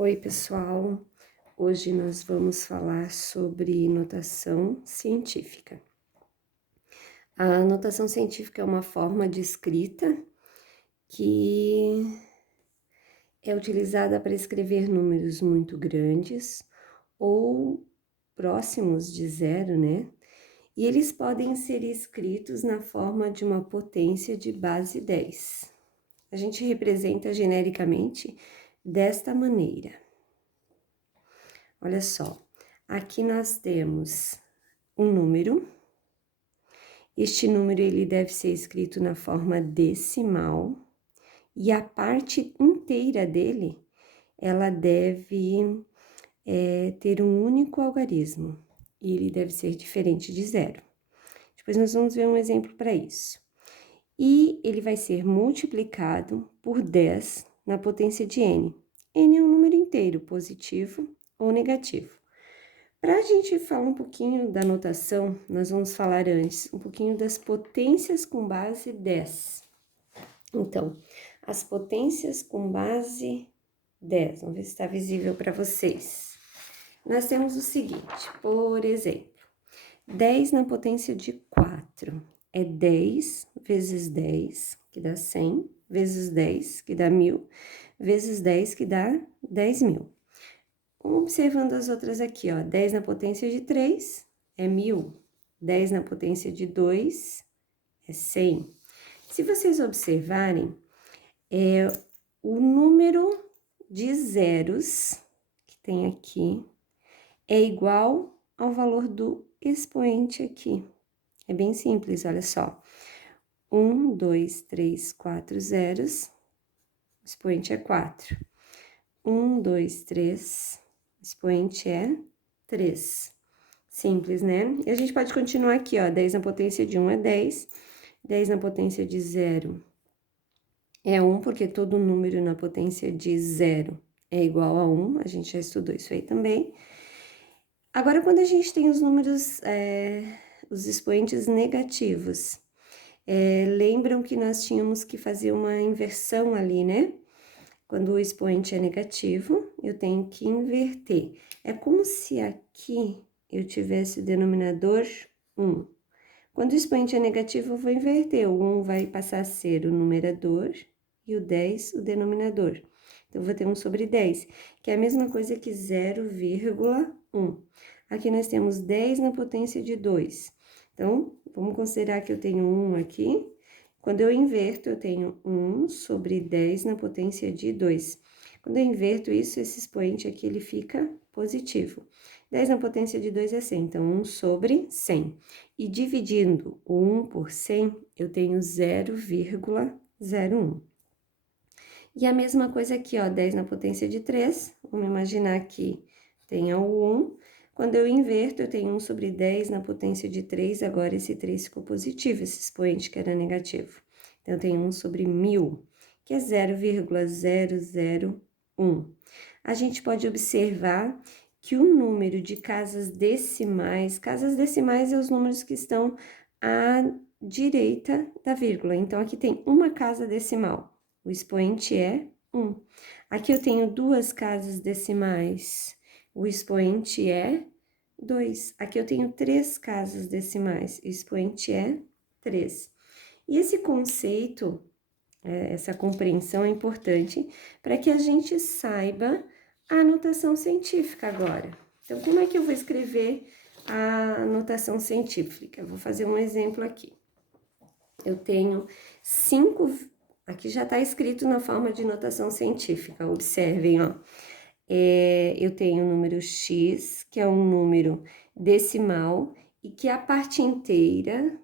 Oi, pessoal! Hoje nós vamos falar sobre notação científica. A notação científica é uma forma de escrita que é utilizada para escrever números muito grandes ou próximos de zero, né? E eles podem ser escritos na forma de uma potência de base 10. A gente representa genericamente desta maneira. Olha só, aqui nós temos um número. Este número ele deve ser escrito na forma decimal e a parte inteira dele ela deve ter um único algarismo e ele deve ser diferente de zero. Depois nós vamos ver um exemplo para isso. E ele vai ser multiplicado por 10 na potência de n. N é um número inteiro, positivo ou negativo. Para a gente falar um pouquinho da notação, nós vamos falar antes um pouquinho das potências com base 10. Então, as potências com base 10, vamos ver se está visível para vocês. Nós temos o seguinte, por exemplo, 10 na potência de 4 é 10 vezes 10, que dá 100, vezes 10, que dá 1000, vezes 10, que dá 10.000. Vamos observando as outras aqui, ó. 10 na potência de 3 é 1000. 10 na potência de 2 é 100. Se vocês observarem, o número de zeros que tem aqui é igual ao valor do expoente aqui. É bem simples, olha só. 1, 2, 3, 4 zeros, o expoente é 4. 1, 2, 3... expoente é 3. Simples, né? E a gente pode continuar aqui, ó. 10 na potência de 1 é 10. 10 na potência de 0 é 1, porque todo número na potência de 0 é igual a 1. A gente já estudou isso aí também. Agora, quando a gente tem os números, os expoentes negativos, lembram que nós tínhamos que fazer uma inversão ali, né? Quando o expoente é negativo, eu tenho que inverter. É como se aqui eu tivesse o denominador 1. Quando o expoente é negativo, eu vou inverter. O 1 vai passar a ser o numerador e o 10 o denominador. Então, eu vou ter 1 sobre 10, que é a mesma coisa que 0,1. Aqui nós temos 10 na potência de 2. Então, vamos considerar que eu tenho 1 aqui. Quando eu inverto, eu tenho 1 sobre 10 na potência de 2. Quando eu inverto isso, esse expoente aqui, ele fica positivo. 10 na potência de 2 é 100, então 1 sobre 100. E dividindo o 1 por 100, eu tenho 0,01. E a mesma coisa aqui, ó, 10 na potência de 3, vamos imaginar que tenha o 1. Quando eu inverto, eu tenho 1 sobre 10 na potência de 3, agora esse 3 ficou positivo, esse expoente que era negativo. Então, eu tenho 1 sobre 1000, que é 0,001. A gente pode observar que o número de casas decimais é os números que estão à direita da vírgula. Então, aqui tem uma casa decimal, o expoente é 1. Aqui eu tenho duas casas decimais, o expoente é 2. Aqui eu tenho 3 casas decimais, o expoente é 3. E esse conceito, essa compreensão é importante para que a gente saiba a notação científica agora. Então, como é que eu vou escrever a notação científica? Eu vou fazer um exemplo aqui. Eu tenho 5... Aqui já está escrito na forma de notação científica, observem, ó. Eu tenho o número x, que é um número decimal, e que a parte inteira,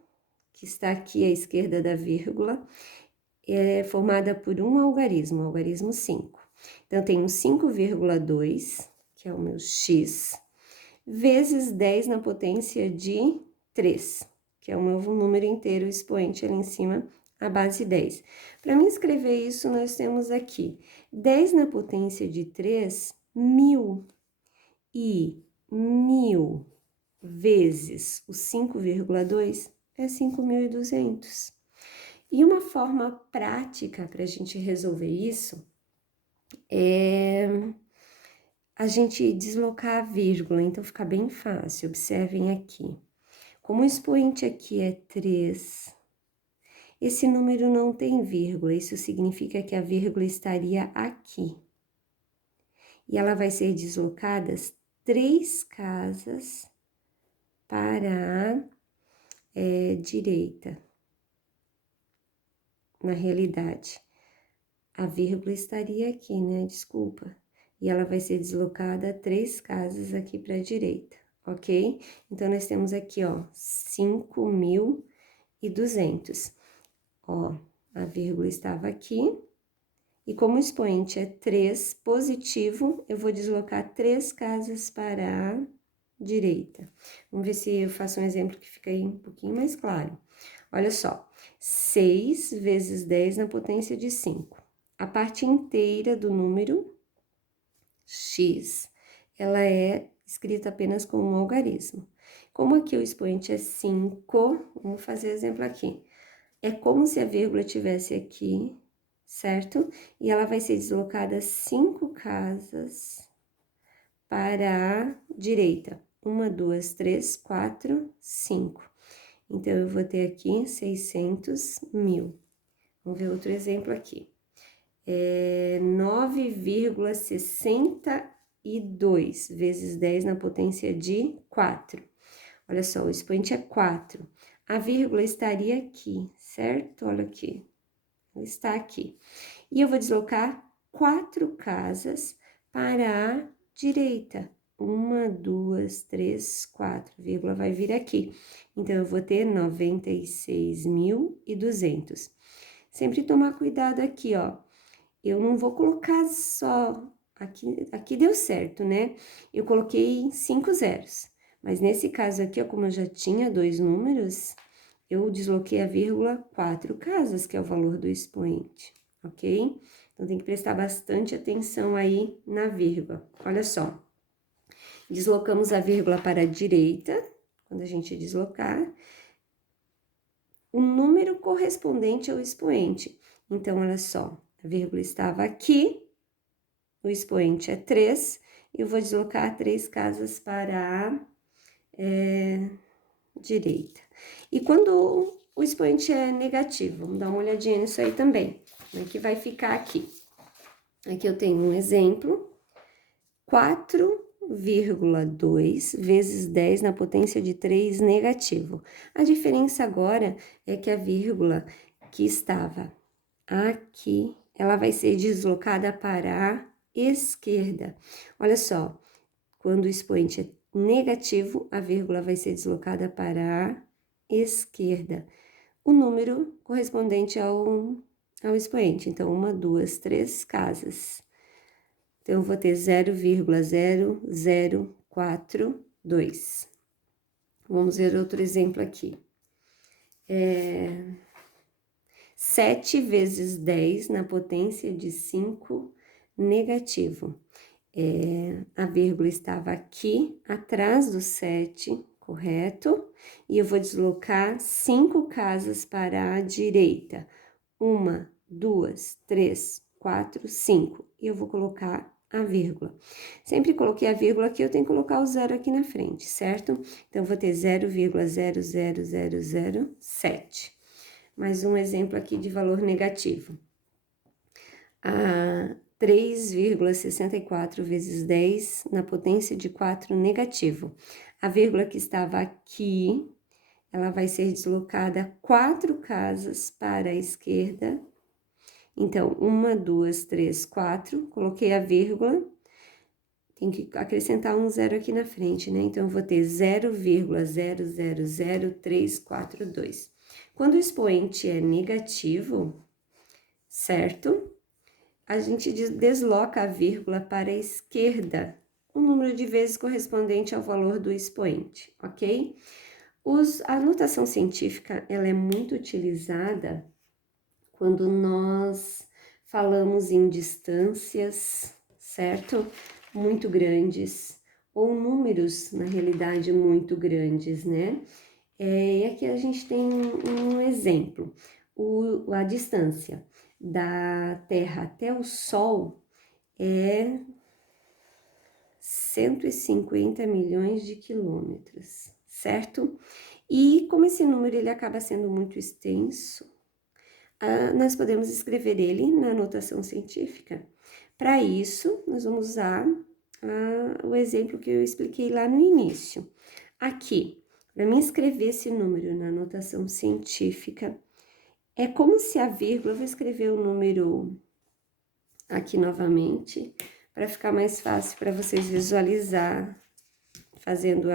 que está aqui à esquerda da vírgula, é formada por um algarismo, o algarismo 5. Então, eu tenho 5,2, que é o meu x, vezes 10 na potência de 3, que é o meu número inteiro, o expoente ali em cima, a base 10. Para mim escrever isso, nós temos aqui 10 na potência de 3, 1000. E 1000 vezes o 5,2 é 5.200. E uma forma prática para a gente resolver isso é a gente deslocar a vírgula, então fica bem fácil. Observem aqui. Como o expoente aqui é 3, esse número não tem vírgula, isso significa que a vírgula estaria aqui. E ela vai ser deslocada 3 casas para a direita. Na realidade, a vírgula estaria aqui, né? Desculpa. E ela vai ser deslocada 3 casas aqui para a direita, ok? Então, nós temos aqui, ó, 5.200. Ó, a vírgula estava aqui. E como o expoente é 3 positivo, eu vou deslocar 3 casas para a direita. Vamos ver se eu faço um exemplo que fica aí um pouquinho mais claro. Olha só, 6 vezes 10 na potência de 5. A parte inteira do número x, ela é escrita apenas como um algarismo. Como aqui o expoente é 5, vamos fazer exemplo aqui. É como se a vírgula estivesse aqui, certo? E ela vai ser deslocada 5 casas para a direita. 1, 2, 3, 4, 5. Então, eu vou ter aqui 600 mil. Vamos ver outro exemplo aqui. 9,62 vezes 10 na potência de 4. Olha só, o expoente é 4. A vírgula estaria aqui, certo? Olha aqui. Ela está aqui. E eu vou deslocar 4 casas para a direita. 1, 2, 3, 4, vírgula vai vir aqui. Então, eu vou ter 96.200. Sempre tomar cuidado aqui, ó. Eu não vou colocar só... Aqui deu certo, né? Eu coloquei 5 zeros. Mas nesse caso aqui, ó, como eu já tinha 2 números, eu desloquei a vírgula 4 casas, que é o valor do expoente, ok? Então, tem que prestar bastante atenção aí na vírgula. Olha só. Deslocamos a vírgula para a direita, quando a gente deslocar, o número correspondente ao expoente. Então, olha só, a vírgula estava aqui, o expoente é 3, eu vou deslocar 3 casas para a direita. E quando o expoente é negativo, vamos dar uma olhadinha nisso aí também, como é que vai ficar aqui. Aqui eu tenho um exemplo, 4,2 vezes 10 na potência de 3 negativo. A diferença agora é que a vírgula que estava aqui, ela vai ser deslocada para a esquerda. Olha só, quando o expoente é negativo, a vírgula vai ser deslocada para a esquerda. O número correspondente ao expoente. Então, 1, 2, 3 casas. Então, eu vou ter 0,0042. Vamos ver outro exemplo aqui. 7 vezes 10 na potência de 5 negativo. A vírgula estava aqui, atrás do 7, correto? E eu vou deslocar 5 casas para a direita. 1, 2, 3, 4, 5. E eu vou colocar a vírgula. Sempre coloquei a vírgula aqui, eu tenho que colocar o zero aqui na frente, certo? Então, eu vou ter 0,00007. Mais um exemplo aqui de valor negativo. 3,64 vezes 10 na potência de 4 negativo. A vírgula que estava aqui, ela vai ser deslocada 4 casas para a esquerda. Então, 1, 2, 3, 4, coloquei a vírgula, tem que acrescentar um zero aqui na frente, né? Então, eu vou ter 0,000342. Quando o expoente é negativo, certo? A gente desloca a vírgula para a esquerda, o número de vezes correspondente ao valor do expoente, ok? A notação científica, ela é muito utilizada quando nós falamos em distâncias, certo? Muito grandes, ou números, na realidade, muito grandes, né? E aqui a gente tem um exemplo, a distância da Terra até o Sol é 150 milhões de quilômetros, certo? E como esse número ele acaba sendo muito extenso, nós podemos escrever ele na notação científica. Para isso, nós vamos usar o exemplo que eu expliquei lá no início. Aqui, para mim escrever esse número na notação científica, é como se a vírgula, eu vou escrever o número aqui novamente, para ficar mais fácil para vocês visualizar, fazendo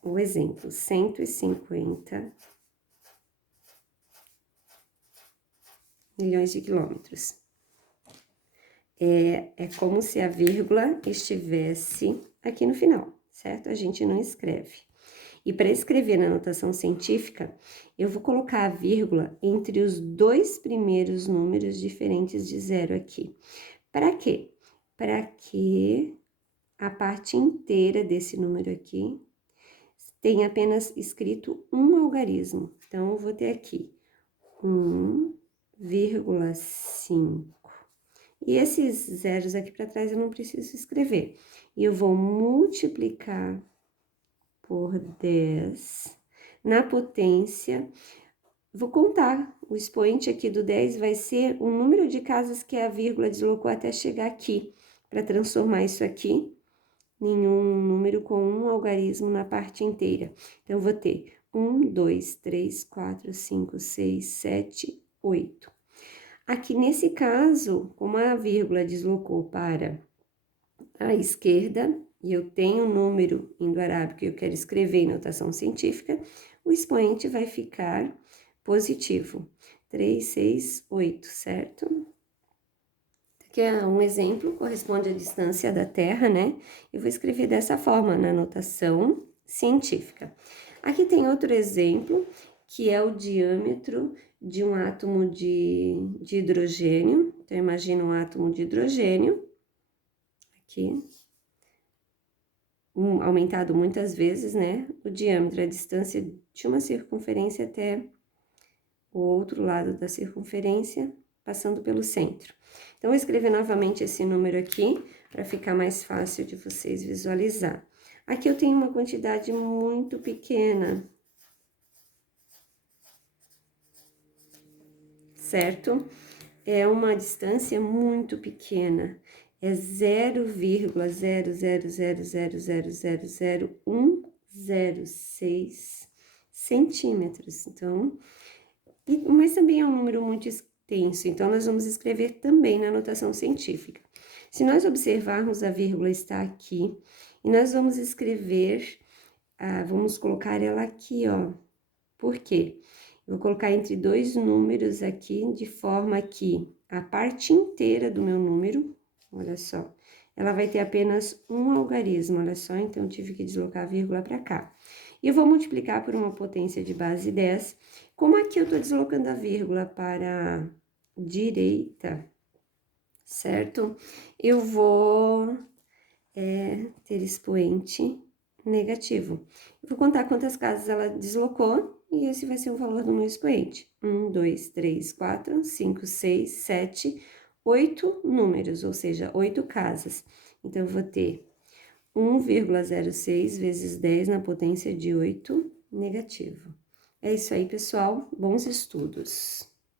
o exemplo, 150 milhões de quilômetros. É como se a vírgula estivesse aqui no final, certo? A gente não escreve. E para escrever na notação científica, eu vou colocar a vírgula entre os dois primeiros números diferentes de zero aqui. Para quê? Para que a parte inteira desse número aqui tenha apenas escrito um algarismo. Então, eu vou ter aqui 1,5. E esses zeros aqui para trás eu não preciso escrever. E eu vou multiplicar por 10 na potência. Vou contar. O expoente aqui do 10 vai ser o número de casas que a vírgula deslocou até chegar aqui, para transformar isso aqui em um número com um algarismo na parte inteira. Então, eu vou ter 1, 2, 3, 4, 5, 6, 7, 8. Aqui, nesse caso, como a vírgula deslocou para a esquerda, e eu tenho um número indo-arábico e eu quero escrever em notação científica, o expoente vai ficar positivo. 3, 6, 8, certo? Aqui é um exemplo, corresponde à distância da Terra, né? Eu vou escrever dessa forma na notação científica. Aqui tem outro exemplo, que é o diâmetro de um átomo de hidrogênio. Então, imagina um átomo de hidrogênio, aqui, aumentado muitas vezes, né? O diâmetro, a distância de uma circunferência até o outro lado da circunferência, passando pelo centro. Então, vou escrever novamente esse número aqui, para ficar mais fácil de vocês visualizar. Aqui eu tenho uma quantidade muito pequena, certo? É uma distância muito pequena, é 0,00000000106 centímetros. Então, mas também é um número muito extenso, então nós vamos escrever também na notação científica. Se nós observarmos, a vírgula está aqui, e nós vamos escrever, vamos colocar ela aqui, ó. Por quê? Eu vou colocar entre dois números aqui, de forma que a parte inteira do meu número, olha só, ela vai ter apenas um algarismo, olha só, então eu tive que deslocar a vírgula para cá. E eu vou multiplicar por uma potência de base 10. Como aqui eu tô deslocando a vírgula para a direita, certo? Eu vou ter expoente negativo. Eu vou contar quantas casas ela deslocou e esse vai ser o valor do meu expoente. 1, 2, 3, 4, 5, 6, 7, 8 números, ou seja, 8 casas. Então, eu vou ter 1,06 vezes 10 na potência de 8 negativo. É isso aí, pessoal. Bons estudos!